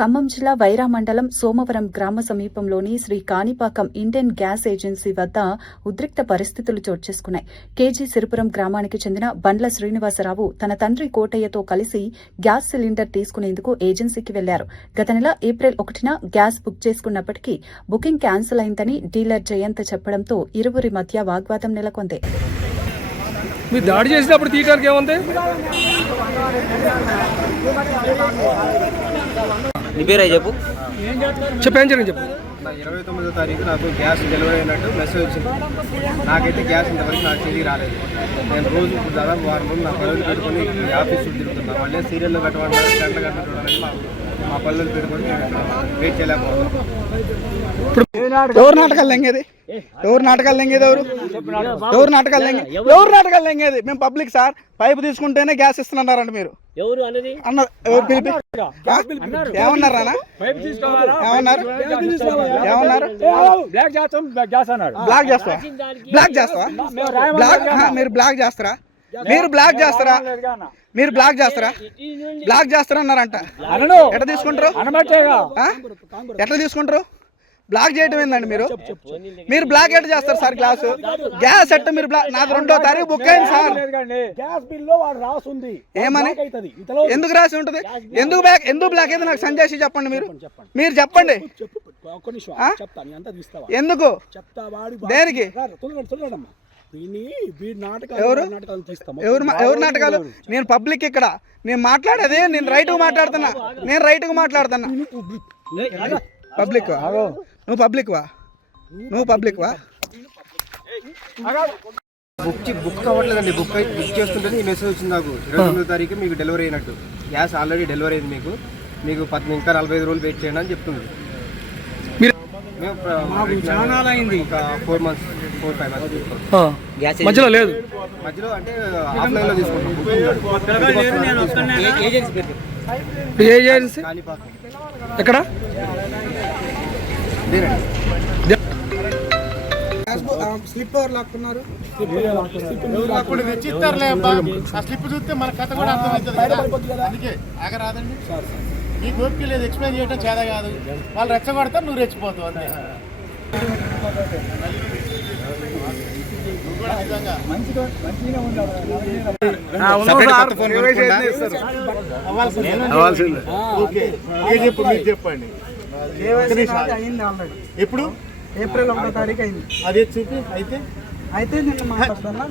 ఖమ్మం జిల్లా వైరా మండలం సోమవరం గ్రామ సమీపంలోని Sri Kanipakam Indian gas agency వద్ద ఉద్రిక్త పరిస్థితులు చోటు చేసుకున్నాయి. కేజీ సిరిపురం గ్రామానికి చెందిన బండ్ల శ్రీనివాసరావు తన తండ్రి కోటయ్యతో కలిసి గ్యాస్ సిలిండర్ తీసుకునేందుకు ఏజెన్సీకి వెళ్లారు. గత నెల ఏప్రిల్ 1న గ్యాస్ బుక్ చేసుకున్నప్పటికీ బుకింగ్ క్యాన్సిల్ అయిందని డీలర్ జయంత్ చెప్పడంతో ఇరువురి మధ్య వాగ్వాదం నెలకొంది. మీరు దాడి చేసినప్పుడు తీయడానికి ఏముంది? నీ పేరు చెప్పు. చెప్పేం చెప్పు. 29వ తారీఖు నాకు గ్యాస్ డెలివరీ అయినట్టు మెసేజ్ వచ్చింది. నాకైతే గ్యాస్ ఇంతవరకు నాకు తిరిగి రాలేదు. నేను రోజు ఇప్పుడు దాదాపు వారం రోజులు నా పనులు పెట్టుకొని ఆఫీస్ తిరుగుతున్నాను. మళ్ళీ సీరియల్లో కట్టమంటారు, గంటలు కట్టడానికి మా పనులు పెట్టుకొని వెయిట్ చేయలేకపోతున్నాను. ఎవరు నాటకాలు లెంగేది? ఎవరు నాటకాలు లెంగేది? ఎవరు నాటకాలు లెంగేది? మేము పబ్లిక్ సార్. పైపు తీసుకుంటేనే గ్యాస్ ఇస్తున్నారంట మీరు. ఎవరు పిలిపి ఏమన్నారు? బ్లాక్ చేస్తావా? మీరు బ్లాక్ చేస్తారా? బ్లాక్ చేస్తారా అన్నారంట. ఎట్లా తీసుకుంటారు? బ్లాక్ చేయడం ఏందండి? మీరు బ్లాక్ ఎట్లా చేస్తారు సార్? గ్యాస్ ఎట్ట మీరు నాది 2వ తారీఖు బుక్ అయింది సార్. ఏమని ఎందుకు రాసి ఉంటుంది? ఎందుకు బ్లాక్ అయితే నాకు సంజయ్ చెప్పండి. మీరు చెప్పండి. ఎందుకు? దేనికి? ఎవరు నాటకాలు? నేను పబ్లిక్. ఇక్కడ నేను మాట్లాడేది నేను రైట్ గా మాట్లాడుతున్నా. పబ్లిక్ నువ్వు పబ్లిక్ వా? బుక్ అవ్వట్లేదండి. బుక్ చేస్తుంటే ఈ మెసేజ్ వచ్చింది నాకు. 29వ తారీఖు మీకు డెలివరీ అయినట్టు. గ్యాస్ ఆల్రెడీ డెలివరీ అయింది. మీకు ఇంకా 45 రోజులు వెయిట్ చేయండి అని చెప్తుంది. ఒక 4 months 4-5 months మధ్యలో లేదు. మధ్యలో అంటే ఆఫ్లైన్ లో తీసుకుంటాం. ఏజెన్సీ ఎక్కడ? స్లిప్ ఎవరు లాక్కున్నారు? స్లిప్ చూస్తే మన కథ కూడా అర్థమవుతుంది. అందుకే ఆగరాదండి. నీ గోపిక లేదు, ఎక్స్ప్లెయిన్ చేయడం చేత కాదు. వాళ్ళు రెచ్చగొడతారు, నువ్వు రెచ్చిపోతావు. అంతే. మీరు చెప్పండి. ఎప్పుడు? ఏప్రిల్ 1వ తారీఖు అయింది. అదే చూపి అయితే నిన్న మాట్లాడుతున్నా.